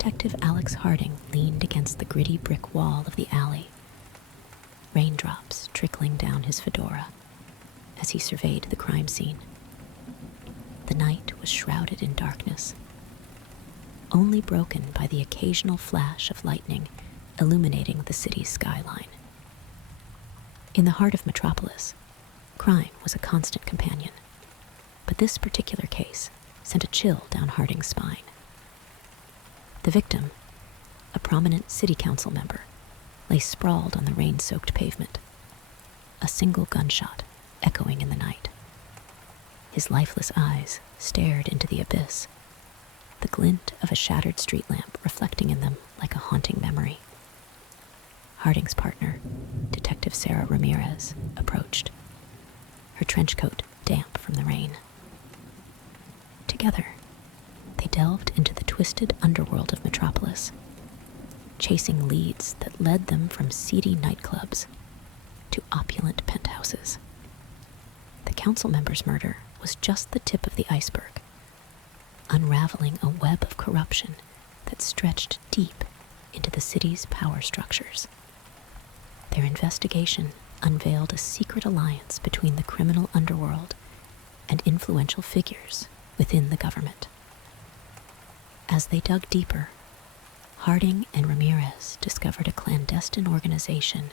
Detective Alex Harding leaned against the gritty brick wall of the alley, raindrops trickling down his fedora as he surveyed the crime scene. The night was shrouded in darkness, only broken by the occasional flash of lightning illuminating the city's skyline. In the heart of Metropolis, crime was a constant companion, but this particular case sent a chill down Harding's spine. The victim, a prominent city council member, lay sprawled on the rain-soaked pavement, a single gunshot echoing in the night. His lifeless eyes stared into the abyss, the glint of a shattered street lamp reflecting in them like a haunting memory. Harding's partner, Detective Sarah Ramirez, approached, her trench coat damp from the rain. Together, they delved into the twisted underworld of Metropolis, chasing leads that led them from seedy nightclubs to opulent penthouses. The council member's murder was just the tip of the iceberg, unraveling a web of corruption that stretched deep into the city's power structures. Their investigation unveiled a secret alliance between the criminal underworld and influential figures within the government. As they dug deeper, Harding and Ramirez discovered a clandestine organization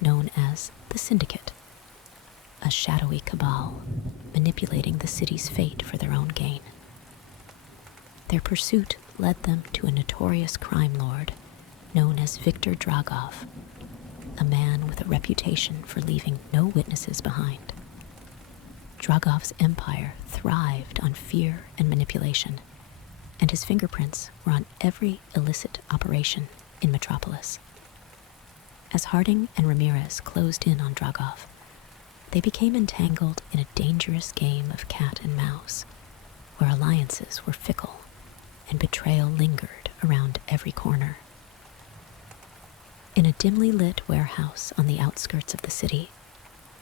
known as the Syndicate, a shadowy cabal manipulating the city's fate for their own gain. Their pursuit led them to a notorious crime lord known as Viktor Dragov, a man with a reputation for leaving no witnesses behind. Dragov's empire thrived on fear and manipulation, and his fingerprints were on every illicit operation in Metropolis. As Harding and Ramirez closed in on Dragov, they became entangled in a dangerous game of cat and mouse, where alliances were fickle and betrayal lingered around every corner. In a dimly lit warehouse on the outskirts of the city,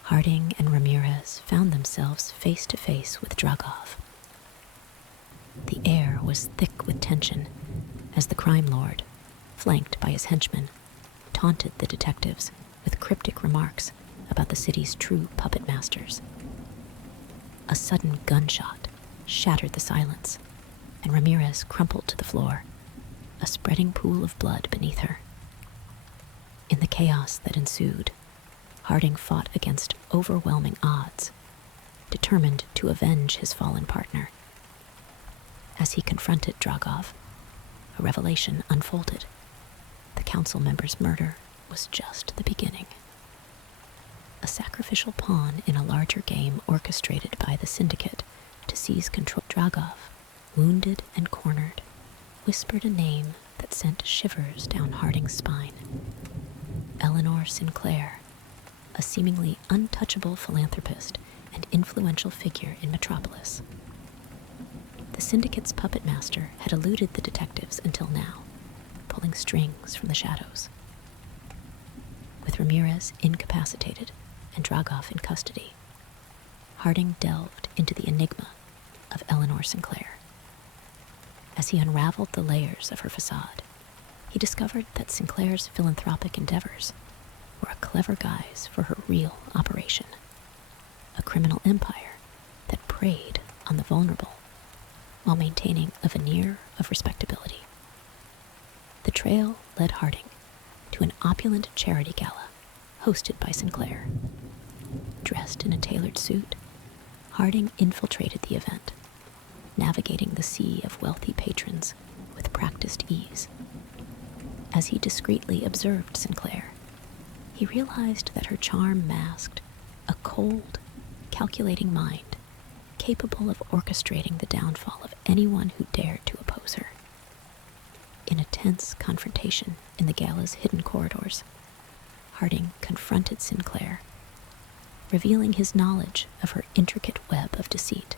Harding and Ramirez found themselves face to face with Dragov. The air was thick with tension as the crime lord, flanked by his henchmen, taunted the detectives with cryptic remarks about the city's true puppet masters. A sudden gunshot shattered the silence, and Ramirez crumpled to the floor, a spreading pool of blood beneath her. In the chaos that ensued, Harding fought against overwhelming odds, determined to avenge his fallen partner. As he confronted Dragov, a revelation unfolded. The council member's murder was just the beginning. A sacrificial pawn in a larger game orchestrated by the Syndicate to seize control. Dragov, wounded and cornered, whispered a name that sent shivers down Harding's spine. Eleanor Sinclair, a seemingly untouchable philanthropist and influential figure in Metropolis. The Syndicate's puppet master had eluded the detectives until now, pulling strings from the shadows. With Ramirez incapacitated and Dragov in custody, Harding delved into the enigma of Eleanor Sinclair. As he unraveled the layers of her facade, he discovered that Sinclair's philanthropic endeavors were a clever guise for her real operation, a criminal empire that preyed on the vulnerable while maintaining a veneer of respectability. The trail led Harding to an opulent charity gala hosted by Sinclair. Dressed in a tailored suit, Harding infiltrated the event, navigating the sea of wealthy patrons with practiced ease. As he discreetly observed Sinclair, he realized that her charm masked a cold, calculating mind capable of orchestrating the downfall of anyone who dared to oppose her. In a tense confrontation in the gala's hidden corridors, Harding confronted Sinclair, revealing his knowledge of her intricate web of deceit.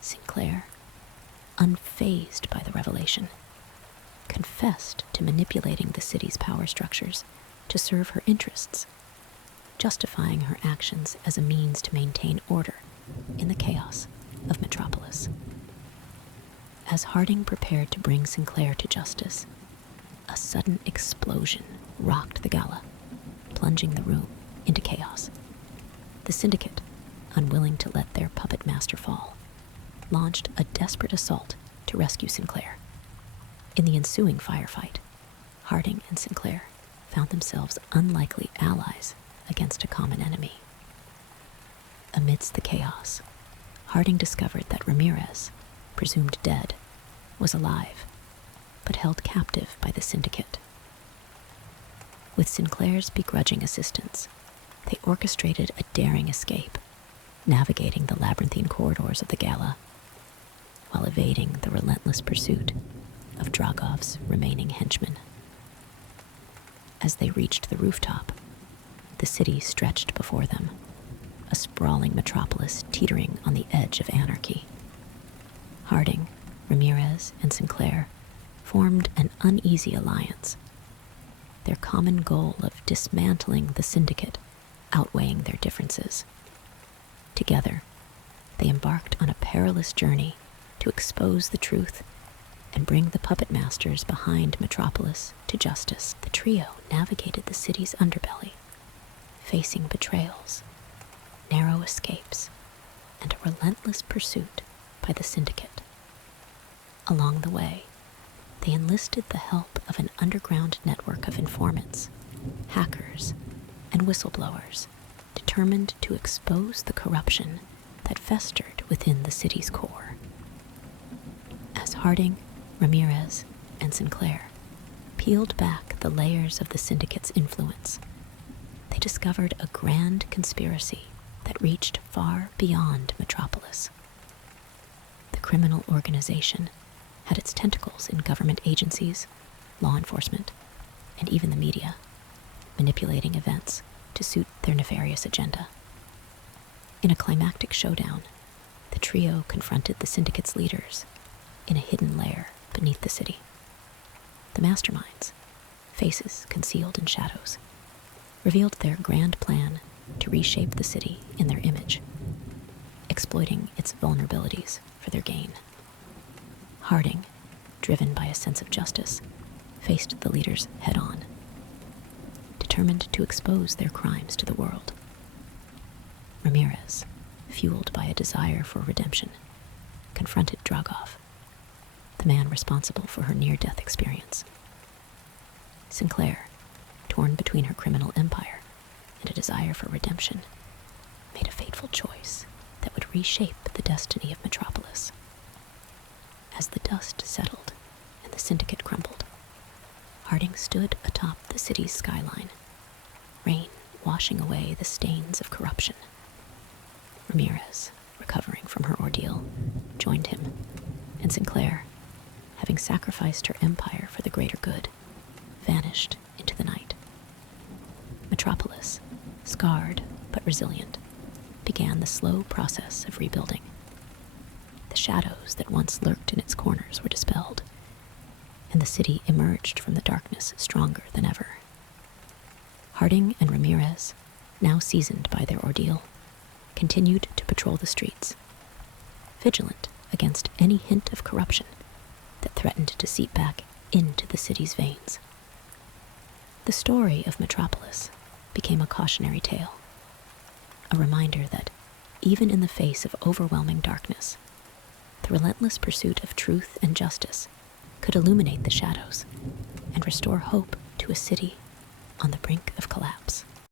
Sinclair, unfazed by the revelation, confessed to manipulating the city's power structures to serve her interests, justifying her actions as a means to maintain order in the chaos of Metropolis. As Harding prepared to bring Sinclair to justice, a sudden explosion rocked the gala, plunging the room into chaos. The Syndicate, unwilling to let their puppet master fall, launched a desperate assault to rescue Sinclair. In the ensuing firefight, Harding and Sinclair found themselves unlikely allies against a common enemy. Amidst the chaos, Harding discovered that Ramirez, presumed dead, was alive, but held captive by the Syndicate. With Sinclair's begrudging assistance, they orchestrated a daring escape, navigating the labyrinthine corridors of the gala, while evading the relentless pursuit of Dragov's remaining henchmen. As they reached the rooftop, the city stretched before them, a sprawling metropolis teetering on the edge of anarchy. Harding, Ramirez, and Sinclair formed an uneasy alliance, their common goal of dismantling the Syndicate outweighing their differences. Together, they embarked on a perilous journey to expose the truth and bring the puppet masters behind Metropolis to justice. The trio navigated the city's underbelly, facing betrayals, narrow escapes, and a relentless pursuit by the Syndicate. Along the way, they enlisted the help of an underground network of informants, hackers, and whistleblowers determined to expose the corruption that festered within the city's core. As Harding, Ramirez, and Sinclair peeled back the layers of the Syndicate's influence, they discovered a grand conspiracy that reached far beyond Metropolis. The criminal organization had its tentacles in government agencies, law enforcement, and even the media, manipulating events to suit their nefarious agenda. In a climactic showdown, the trio confronted the Syndicate's leaders in a hidden lair beneath the city. The masterminds, faces concealed in shadows, revealed their grand plan to reshape the city in their image, exploiting its vulnerabilities for their gain. Harding, driven by a sense of justice, faced the leaders head-on, determined to expose their crimes to the world. Ramirez, fueled by a desire for redemption, confronted Dragov, the man responsible for her near-death experience. Sinclair, torn between her criminal empire and a desire for redemption, made a fateful choice that would reshape the destiny of Metropolis. As the dust settled and the Syndicate crumbled, Harding stood atop the city's skyline, rain washing away the stains of corruption. Ramirez, recovering from her ordeal, joined him, and Sinclair, having sacrificed her empire for the greater good, vanished into the night. Metropolis, scarred but resilient, began the slow process of rebuilding. The shadows that once lurked in its corners were dispelled, and the city emerged from the darkness stronger than ever. Harding and Ramirez, now seasoned by their ordeal, continued to patrol the streets, vigilant against any hint of corruption that threatened to seep back into the city's veins. The story of Metropolis became a cautionary tale, a reminder that, even in the face of overwhelming darkness, the relentless pursuit of truth and justice could illuminate the shadows and restore hope to a city on the brink of collapse.